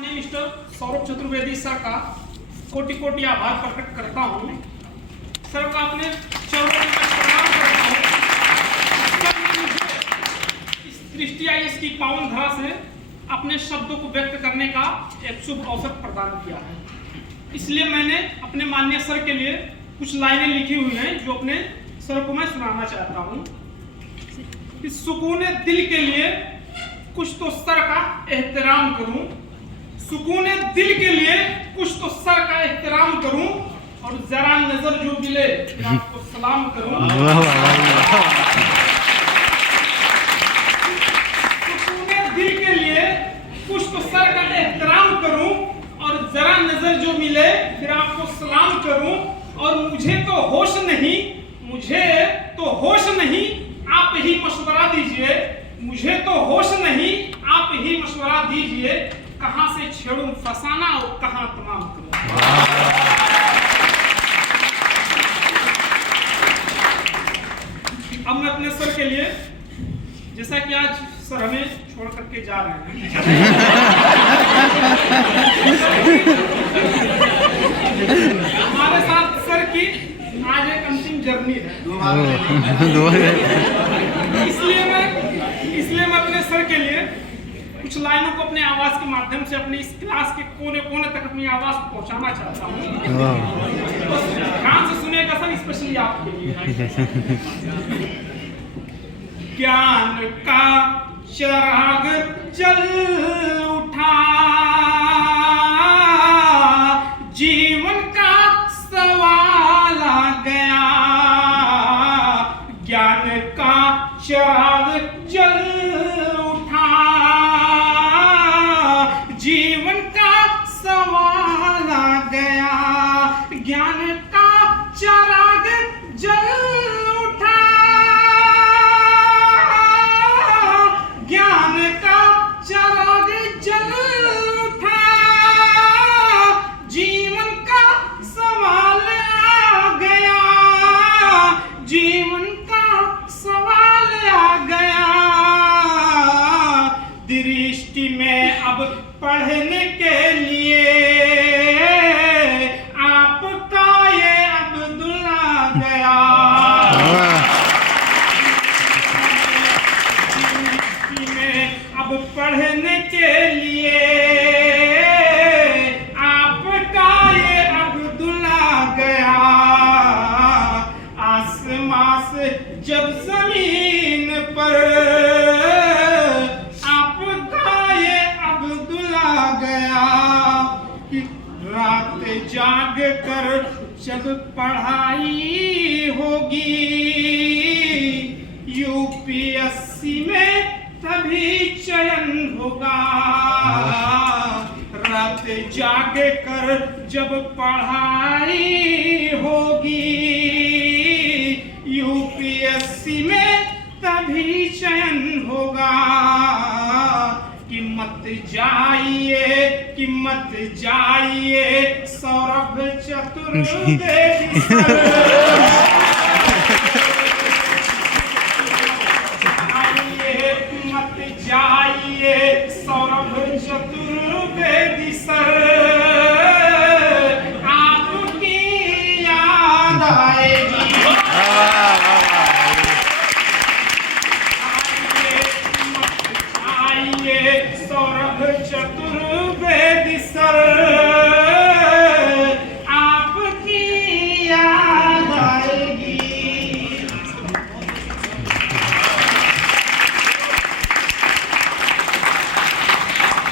माननीय mister Saurabh Chaturvedi sir का कोटि कोटि आभार प्रकट करता हूँ। सर का अपने चरणों में प्रणाम करता हूँ। इस दृष्टि आईएएस की पावन धरा से अपने शब्दों को व्यक्त करने का एक शुभ अवसर प्रदान किया है। इसलिए मैंने अपने माननीय सर के लिए कुछ लाइनें लिखी हुई हैं जो अपने सर को मैं सुनाना चाहता हूँ। इस सुकून दिल के लिए कुछ तो सर का एहतराम करूं, सुकून दिल के लिए कुछ तो सर का एहतराम करूं और जरा नजर जो मिले फिर आपको सलाम करूं। सुकून दिल के लिए कुछ तो सर का एहतराम करूं और जरा नजर जो मिले फिर आपको सलाम करूं। और मुझे तो होश नहीं आप ही मशवरा दीजिए, मुझे तो होश नहीं आप ही मशवरा दीजिए, कहां से छेड़ूं फसाना और कहां तमाम करूं। अब मैं अपने सर के लिए, जैसा कि आज सर हमें छोड़ करके जा रहे हैं, हमारे साथ सर की आज एक अंतिम जर्नी है। इसलिए मैं अपने सर के लिए कुछ लाइनों को अपने आवाज के माध्यम से अपने इस क्लास के कोने कोने तक अपनी आवाज पहुंचाना चाहता हूँ। बस ध्यान से सुनिएगा सर, स्पेशली आपके लिए। ज्ञान का चिराग जल उठा, जीवन का सवाल आ गया, ज्ञान का चिराग जल उठा, जीवन का सवाल आ गया, ज्ञान का चिराग जल उठा, ज्ञान का चिराग जल उठा, जीवन का सवाल आ गया, जीवन का सवाल आ गया। दृष्टि में अब पढ़ने के लिए आपका ये अब्दुल्ला गया, दृष्टि में अब पढ़ने के लिए आपका ये अब्दुल्ला गया। आसमां से जब जमीन पर आपका ये अब्दुल्ला गया, रात जाग कर जब पढ़ाई होगी, यूपीएससी में तभी चयन होगा। रात जाग कर जब पढ़ाई होगी, यूपीएससी में तभी चयन होगा। कि मत जाइए सौरभ चतुर्वेदी सर, मत जाइए सौरभ चतुर्वेदी सर, आपकी याद आएगी। सौरभ चतुर्वेदी सर,